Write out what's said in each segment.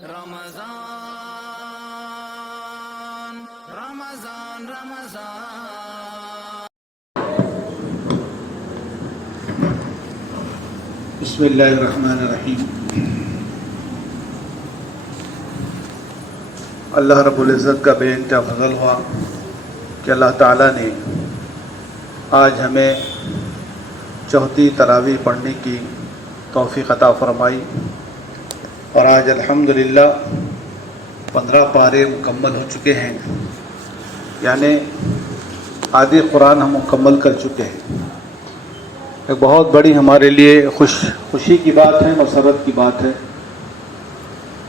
رمضان رمضان رمضان بسم اللہ الرحمن الرحیم۔ اللہ رب العزت کا بے انتہا فضل ہوا کہ اللہ تعالیٰ نے آج ہمیں چوتھی تراویح پڑھنے کی توفیق عطا فرمائی، اور آج الحمدللہ 15 پارے مکمل ہو چکے ہیں، یعنی آدھی قرآن ہم مکمل کر چکے ہیں۔ ایک بہت بڑی ہمارے لیے خوشی کی بات ہے، مسرت کی بات ہے۔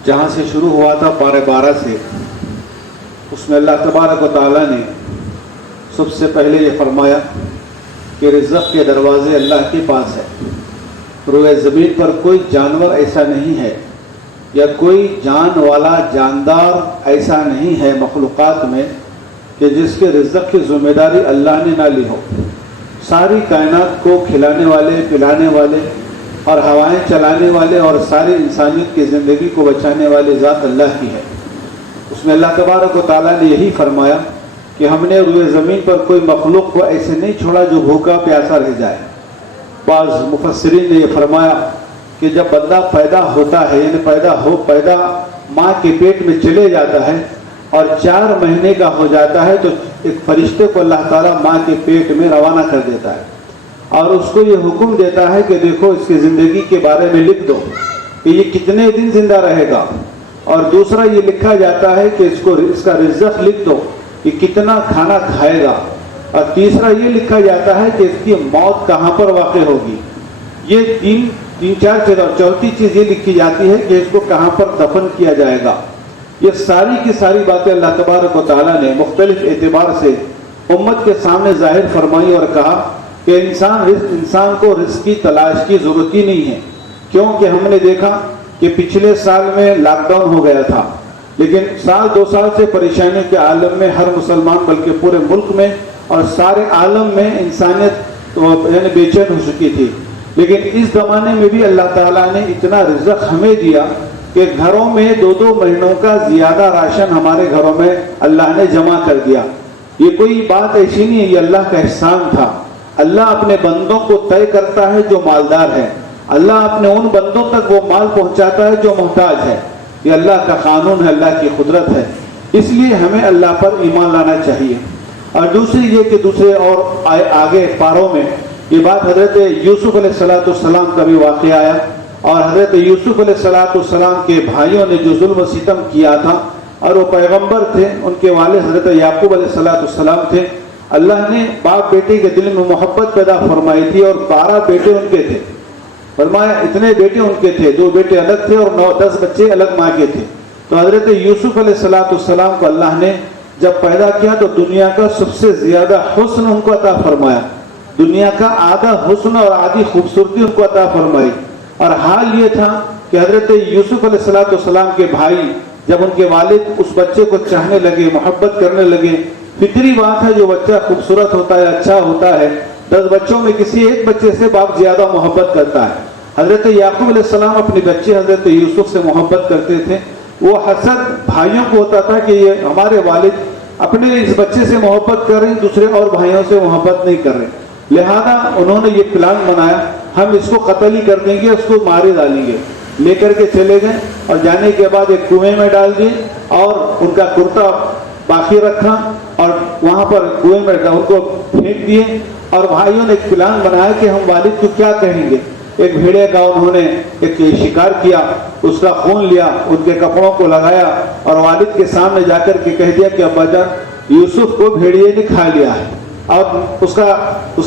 جہاں سے شروع ہوا تھا پارے 12 سے، اس میں اللہ تبارک و تعالیٰ نے سب سے پہلے یہ فرمایا کہ رزق کے دروازے اللہ کے پاس ہے۔ روئے زمین پر کوئی جانور ایسا نہیں ہے یا کوئی جان والا جاندار ایسا نہیں ہے مخلوقات میں کہ جس کے رزق کی ذمہ داری اللہ نے نہ لی ہو۔ ساری کائنات کو کھلانے والے، پلانے والے اور ہوائیں چلانے والے اور ساری انسانیت کی زندگی کو بچانے والی ذات اللہ کی ہے۔ اس میں اللہ تبارک و تعالیٰ نے یہی فرمایا کہ ہم نے روئے زمین پر کوئی مخلوق کو ایسے نہیں چھوڑا جو بھوکا پیاسا رہ جائے۔ بعض مفسرین نے یہ فرمایا کہ جب بندہ پیدا ہوتا ہے، یعنی پیدا ماں کے پیٹ میں چلے جاتا ہے اور 4 مہینے کا ہو جاتا ہے تو ایک فرشتے کو اللہ تعالیٰ ماں کے پیٹ میں روانہ کر دیتا ہے اور اس کو یہ حکم دیتا ہے کہ دیکھو اس کی زندگی کے بارے میں لکھ دو کہ یہ کتنے دن زندہ رہے گا، اور دوسرا یہ لکھا جاتا ہے کہ اس کا رزق لکھ دو کہ کتنا کھانا کھائے گا، اور تیسرا یہ لکھا جاتا ہے کہ اس کی موت کہاں پر واقع ہوگی۔ یہ تین چار چیز، اور چوتھی چیز یہ لکھی جاتی ہے کہ اس کو کہاں پر دفن کیا جائے گا۔ یہ ساری کی ساری باتیں اللہ تبارک و تعالیٰ نے مختلف اعتبار سے امت کے سامنے ظاہر فرمائی اور کہا کہ انسان کو رزق کی تلاش کی ضرورت ہی نہیں ہے، کیونکہ ہم نے دیکھا کہ پچھلے سال میں لاک ڈاؤن ہو گیا تھا، لیکن 2 سال سے پریشانیوں کے عالم میں ہر مسلمان بلکہ پورے ملک میں اور سارے عالم میں انسانیت یعنی بے چین ہو چکی تھی۔ لیکن اس زمانے میں بھی اللہ تعالیٰ نے اتنا رزق ہمیں دیا کہ گھروں میں 2 مہینوں کا زیادہ راشن ہمارے گھروں میں اللہ نے جمع کر دیا۔ یہ کوئی بات ایسی نہیں ہے، یہ اللہ کا احسان تھا۔ اللہ اپنے بندوں کو طے کرتا ہے جو مالدار ہے، اللہ اپنے ان بندوں تک وہ مال پہنچاتا ہے جو محتاج ہے۔ یہ اللہ کا قانون ہے، اللہ کی قدرت ہے، اس لیے ہمیں اللہ پر ایمان لانا چاہیے۔ اور دوسری یہ کہ دوسرے اور آگے پاروں میں یہ بات حضرت یوسف علیہ السلام کا بھی واقعہ آیا، اور حضرت یوسف علیہ السلام کے بھائیوں نے جو ظلم و ستم کیا تھا، اور وہ پیغمبر تھے، ان کے والد حضرت یعقوب علیہ السلام تھے۔ اللہ نے باپ بیٹے کے دل میں محبت پیدا فرمائی تھی، اور 12 بیٹے ان کے تھے۔ فرمایا اتنے بیٹے ان کے تھے، 2 بیٹے الگ تھے اور 9-10 بچے الگ ماں کے تھے۔ تو حضرت یوسف علیہ السلام کو اللہ نے جب پیدا کیا تو دنیا کا سب سے زیادہ حسن ان کو عطا فرمایا، دنیا کا آدھا حسن اور آدھی خوبصورتی ان کو عطا فرمائی۔ اور حال یہ تھا کہ حضرت یوسف علیہ السلام کے بھائی جب ان کے والد اس بچے کو چاہنے لگے، محبت کرنے لگے، فطری بات ہے جو بچہ خوبصورت ہوتا ہے، اچھا ہوتا ہے، 10 بچوں میں کسی ایک بچے سے باپ زیادہ محبت کرتا ہے۔ حضرت یعقوب علیہ السلام اپنے بچے حضرت یوسف سے محبت کرتے تھے۔ وہ حسد بھائیوں کو ہوتا تھا کہ یہ ہمارے والد اپنے اس بچے سے محبت کر رہے ہیں، دوسرے اور بھائیوں سے محبت نہیں کر رہے، لہذا انہوں نے یہ پلان بنایا ہم اس کو قتل ہی کر دیں گے، اس کو مارے ڈالیں گے۔ لے کر کے چلے گئے اور جانے کے بعد ایک کنویں میں ڈال دیے، اور ان کا کرتا باقی رکھا اور وہاں پر کنویں میں ان کو پھینک دیے۔ اور بھائیوں نے ایک پلان بنایا کہ ہم والد کو کیا کہیں گے۔ ایک بھیڑے کا انہوں نے ایک شکار کیا، اس کا خون لیا، ان کے کپڑوں کو لگایا اور والد کے سامنے جا کر کے کہہ دیا کہ ابا جان یوسف کو بھیڑیے نے کھا لیا ہے، اور اس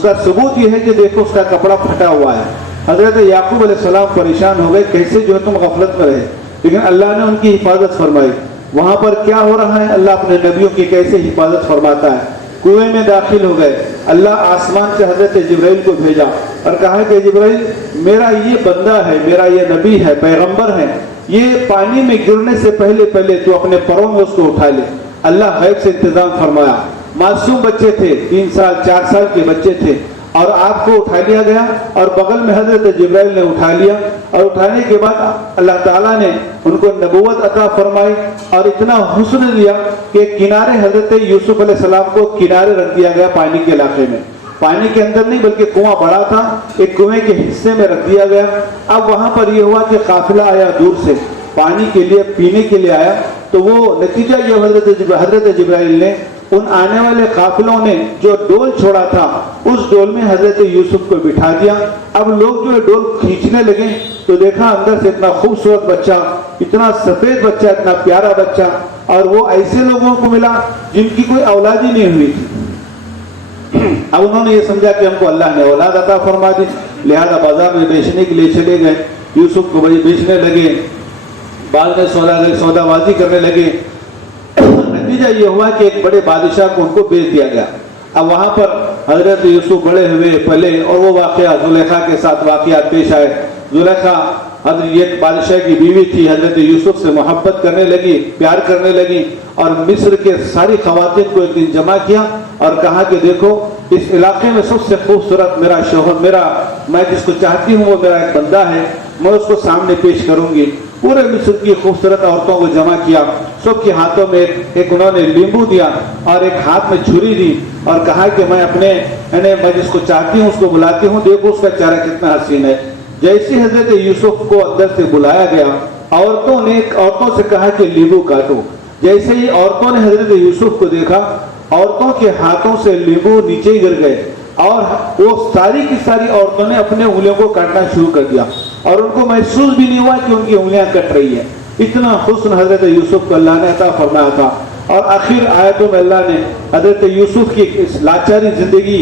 کا ثبوت یہ ہے کہ دیکھو اس کا کپڑا پھٹا ہوا ہے۔ حضرت یعقوب علیہ السلام پریشان ہو گئے، کیسے جو ہے تم غفلت میں رہے، لیکن اللہ نے ان کی حفاظت فرمائی۔ وہاں پر کیا ہو رہا ہے، اللہ اپنے نبیوں کی کیسے حفاظت فرماتا ہے۔ کنویں میں داخل ہو گئے، اللہ آسمان سے حضرت جبرائیل کو بھیجا اور کہا کہ جبرائیل میرا یہ بندہ ہے، میرا یہ نبی ہے، پیغمبر ہے، یہ پانی میں گرنے سے پہلے تو اپنے پروں میں اس کو اٹھا لے۔ اللہ غیب سے انتظام فرمایا۔ معصوم بچے تھے، 3 سال 4 سال کے بچے تھے، اور آپ کو اٹھا لیا گیا اور بغل میں حضرت جبرائیل نے اٹھا لیا اور اٹھانے کے بعد اللہ تعالیٰ نے ان کو نبوت عطا فرمائی اور اتنا حسن دیا کہ کنارے حضرت یوسف علیہ السلام کو کنارے رکھ دیا گیا پانی کے علاقے میں، پانی کے اندر نہیں بلکہ کنواں بڑا تھا، ایک کنویں کے حصے میں رکھ دیا گیا۔ اب وہاں پر یہ ہوا کہ قافلہ آیا دور سے پانی کے لیے، پینے کے لیے آیا، تو وہ نتیجہ یہ حضرت جبرائیل نے ان آنے والے قافلوں نے جو ڈول چھوڑا تھا اس ڈول میں حضرت یوسف کو بٹھا دیا۔ اب لوگ جو ہے ڈول کھینچنے لگے تو دیکھا اندر سے اتنا خوبصورت بچہ، اتنا سفید بچہ، اتنا پیارا بچہ، اور وہ ایسے لوگوں کو ملا جن کی کوئی اولاد ہی نہیں ہوئی تھی۔ اب انہوں نے یہ سمجھا کہ ہم کو اللہ نے اولاد عطا فرما دی، لہذا بازار میں بیچنے کے لیے چلے گئے، یوسف کو بیچنے لگے، بعد میں سودا بازی کرنے لگے۔ نتیجہ یہ ہوا کہ ایک بڑے بادشاہ کو ان کو بیچ دیا گیا۔ اب وہاں پر حضرت یوسف بڑے ہوئے پلے، اور وہ واقعہ زلیخا کے ساتھ واقعات پیش آئے۔ زلیخا حضرت یہ بادشاہ کی بیوی تھی، حضرت یوسف سے محبت کرنے لگی، پیار کرنے لگی، اور مصر کے ساری خواتین کو ایک دن جمع کیا اور کہا کہ دیکھو اس علاقے میں سب سے خوبصورت میرا شوہر، میں جس کو چاہتی ہوں وہ میرا ایک بندہ ہے، میں اس کو سامنے پیش کروں گی۔ پورے مصر کی خوبصورت عورتوں کو جمع کیا، سب کے ہاتھوں میں ایک انہوں نے لیمبو دیا اور ایک ہاتھ میں چھری دی اور کہا کہ میں جس کو چاہتی ہوں اس کو بلاتی ہوں، دیکھو اس کا چہرہ کتنا حسین ہے۔ جیسے حضرت یوسف کو اندر سے بلایا گیا، عورتوں سے کہا کہ لیمبو کاٹو۔ جیسے ہی عورتوں نے حضرت یوسف کو دیکھا، عورتوں کے ہاتھوں سے لیمبو نیچے گر گئے، اور وہ ساری کی ساری عورتوں نے اپنے انگلیوں کو کاٹنا شروع کر دیا، اور ان کو محسوس بھی نہیں ہوا کہ ان کی انگلیاں کٹ رہی ہیں۔ اتنا حسن حضرت یوسف کو اللہ نے عطا فرمایا تھا۔ اور آخر آیتوں میں اللہ نے حضرت یوسف کی اس لاچاری زندگی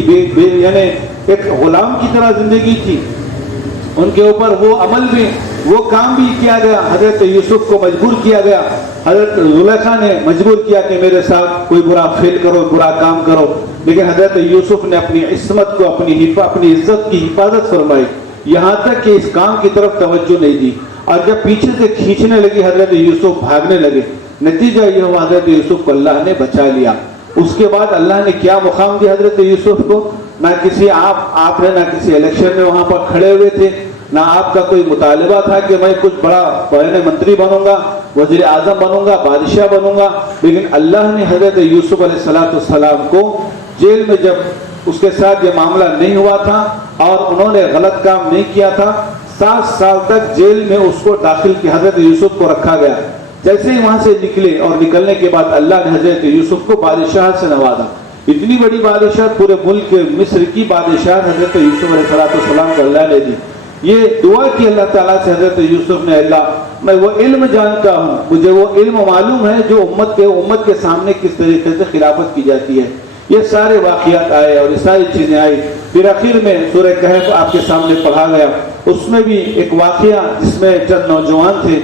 یعنی ایک غلام کی طرح زندگی تھی، ان کے اوپر وہ عمل بھی، وہ کام بھی کیا گیا۔ حضرت یوسف کو مجبور کیا گیا، حضرت زلیخا نے مجبور کیا کہ میرے ساتھ کوئی برا فعل کرو، برا کام کرو، لیکن حضرت یوسف نے اپنی عصمت کو، اپنی عزت کی حفاظت فرمائی، یہاں تک کہ اس کام کی طرف توجہ نہیں دی۔ اور جب پیچھے سے کھینچنے لگی حضرت یوسف بھاگنے لگے، نتیجہ یہ ہوا حضرت یوسف کو اللہ نے بچا لیا۔ اس کے بعد اللہ نے کیا مقام دیا حضرت یوسف کو؟ نہ کسی آپ نے نہ کسی الیکشن میں وہاں پر کھڑے ہوئے تھے، نہ آپ کا کوئی مطالبہ تھا کہ میں کچھ بڑا منتری بنوں گا، وزیر اعظم بنوں گا، بادشاہ بنوں گا، لیکن اللہ نے حضرت یوسف علیہ السلام کو جیل میں، جب اس کے ساتھ یہ معاملہ نہیں ہوا تھا اور انہوں نے غلط کام نہیں کیا تھا، 7 سال تک جیل میں اس کو داخل کیا، حضرت یوسف کو رکھا گیا۔ جیسے ہی وہاں سے نکلے اور نکلنے کے بعد اللہ نے حضرت یوسف کو بادشاہ سے نوازا۔ اتنی بڑی بادشاہ، پورے ملک کے مصر کی بادشاہ حضرت یوسف علیہ السلام کو اللہ نے دی۔ یہ دعا کی اللہ تعالیٰ سے حضرت یوسف نے، اللہ میں وہ علم جانتا ہوں، مجھے وہ علم معلوم ہے جو امت کے سامنے کس طریقے سے خلافت کی جاتی ہے۔ یہ سارے واقعات آئے اور یہ ساری چیزیں آئی۔ پھر آخر میں سورہ کہف آپ کے سامنے پڑھا گیا، اس میں بھی ایک واقعہ جس میں چند نوجوان تھے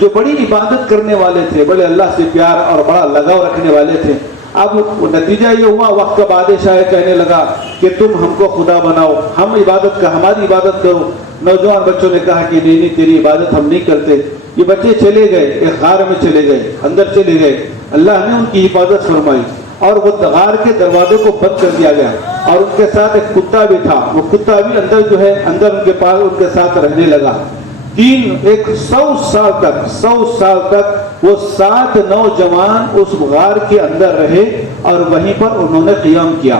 جو بڑی عبادت کرنے والے تھے، بڑے اللہ سے پیار اور بڑا لگاؤ رکھنے والے تھے۔ اب نتیجہ یہ ہوا، وقت کا بادشاہ کہنے لگا کہ تم ہم کو خدا بناؤ، ہماری عبادت کرو۔ نوجوان بچوں نے کہا کہ نہیں تیری عبادت ہم نہیں کرتے۔ یہ بچے چلے گئے، ایک غار میں چلے گئے، اندر چلے گئے، اللہ نے ان کی حفاظت فرمائی اور وہ غار کے دروازے کو بند کر دیا گیا، اور ان کے ساتھ ایک کتا بھی تھا، وہ کتا بھی اندر ان کے پاس ان کے ساتھ رہنے لگا۔ 100 سال تک وہ 7 نوجوان اس غار کے اندر رہے اور وہیں پر انہوں نے قیام کیا،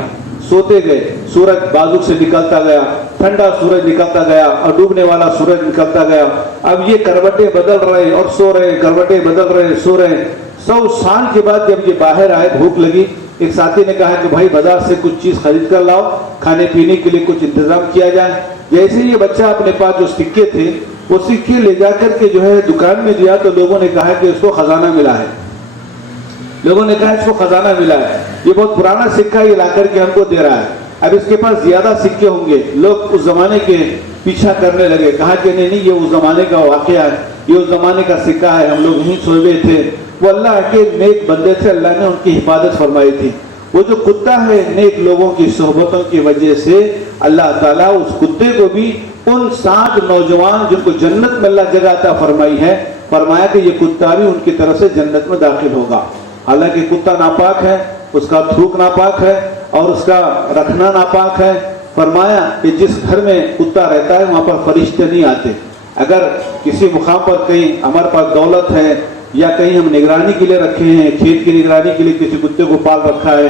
سوتے گئے۔ سورج بازو سے نکلتا گیا، ٹھنڈا سورج نکلتا گیا اور ڈوبنے والا سورج نکلتا گیا۔ اب یہ کروٹیں بدل رہے اور سو رہے، کروٹیں بدل رہے، سو رہے۔ 100 سال کے بعد جب یہ باہر آئے، بھوک لگی، ایک ساتھی نے کہا کہ بھائی بازار سے کچھ چیز خرید کر لاؤ، کھانے پینے کے لیے کچھ انتظام کیا جائے۔ جیسے یہ بچہ اپنے پاس جو سکے تھے وہ سکے لے جا کر کے جو ہے دکان میں دیا، تو لوگوں نے کہا کہ اس کو خزانہ ملا ہے، یہ بہت پرانا سکہ یہ لا کر کے ہم کو دے رہا ہے، اب اس کے پاس زیادہ سکے ہوں گے۔ لوگ اس زمانے کے پیچھا کرنے لگے، کہا کہ نہیں یہ اس زمانے کا واقعہ ہے، یہ اس زمانے کا سکہ ہے، ہم لوگ یہیں سوئے ہوئے تھے۔ وہ اللہ کے نیک بندے تھے، اللہ نے ان کی حفاظت فرمائی تھی۔ وہ جو کتا ہے، نیک لوگوں کی صحبتوں کی وجہ سے اللہ تعالیٰ اس کتے کو بھی ان 7 نوجوان جن کو جنت میں اللہ جگہ عطا فرمائی ہے، فرمایا کہ یہ کتا بھی ان کی طرف سے جنت میں داخل ہوگا۔ حالانکہ کتا ناپاک ہے، اس کا تھوک ناپاک ہے اور اس کا رکھنا ناپاک ہے۔ فرمایا کہ جس گھر میں کتا رہتا ہے وہاں پر فرشتے نہیں آتے، اگر کسی مقام پر کہیں ہمارے پاس دولت ہے یا کہیں ہم نگرانی کے لیے رکھے ہیں، کھیت کی نگرانی کے لیے کسی کتے کو پال رکھا ہے،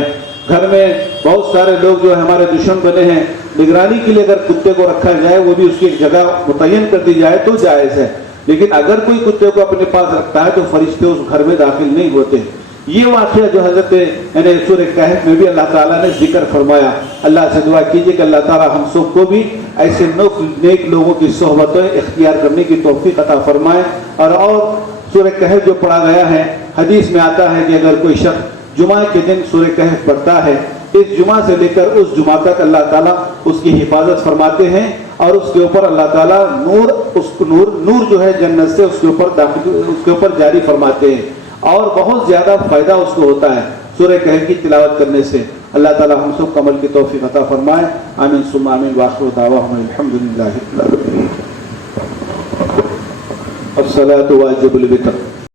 گھر میں بہت سارے لوگ جو ہمارے دشمن بنے ہیں، نگرانی کے لیے اگر کتے کو رکھا جائے، وہ بھی اس کی ایک جگہ متعین کر دی جائے تو جائز ہے. لیکن اگر کوئی کتے کو اپنے پاس رکھتا ہے تو فرشتے اس گھر میں داخل نہیں ہوتے. یہ واقعہ جو حضرت یعنی سورہ کہف میں بھی اللہ تعالیٰ نے ذکر فرمایا. اللہ سے دعا کیجیے کہ اللہ تعالیٰ ہم سب کو بھی ایسے نیک لوگوں کی صحبتیں اختیار کرنے کی توفیق عطا فرمائے. اور سورہ کہف جو پڑھا گیا ہے، حدیث میں آتا ہے کہ اگر کوئی شخص جمعہ کے دن سورہ کہف پڑھتا ہے، اس جمعہ سے لے کر اس جمعہ تک اللہ تعالیٰ اس کی حفاظت فرماتے ہیں اور اس کے اوپر اللہ تعالیٰ نور جو ہے جنت سے اس کے اوپر جاری فرماتے ہیں اور بہت زیادہ فائدہ اس کو ہوتا ہے سورہ کہف کی تلاوت کرنے سے. اللہ تعالیٰ ہم سب کو عمل کی توفیق عطا فرمائے. آمین ثم آمین. وآخر دعواہم الحمدللہ رب العالمین. الصلاۃ واجب الوتر.